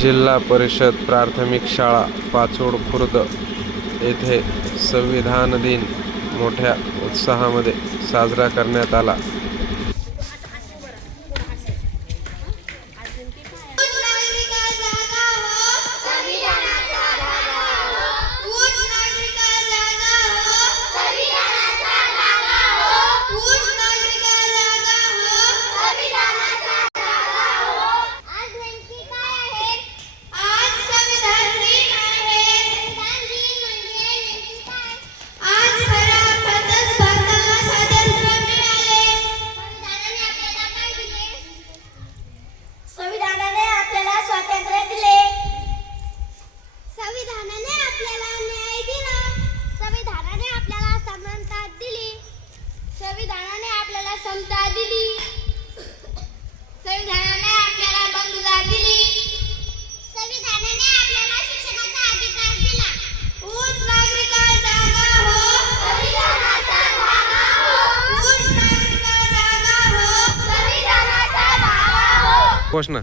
जिल्हा परिषद प्राथमिक शाळा पाचोड खुर्द येथे संविधान दिन मोठ्या उत्साहामध्ये साजरा करण्यात आला. संविधानाने आपल्याला स्वातंत्र्य दिले. संविधानाने आपल्याला न्याय दिला. संविधानाने आपल्याला समानता दिली. संविधानाने आपल्याला समता दिली. संविधानाने आपल्याला बंधुता दिली. संविधानाने आपल्याला शिक्षणाचा अधिकार दिला. ऊट नागरिका जागा हो. संविधानाचा धागा हो. ऊट नागरिका जागा हो. संविधानाचा धागा हो. घोषणा.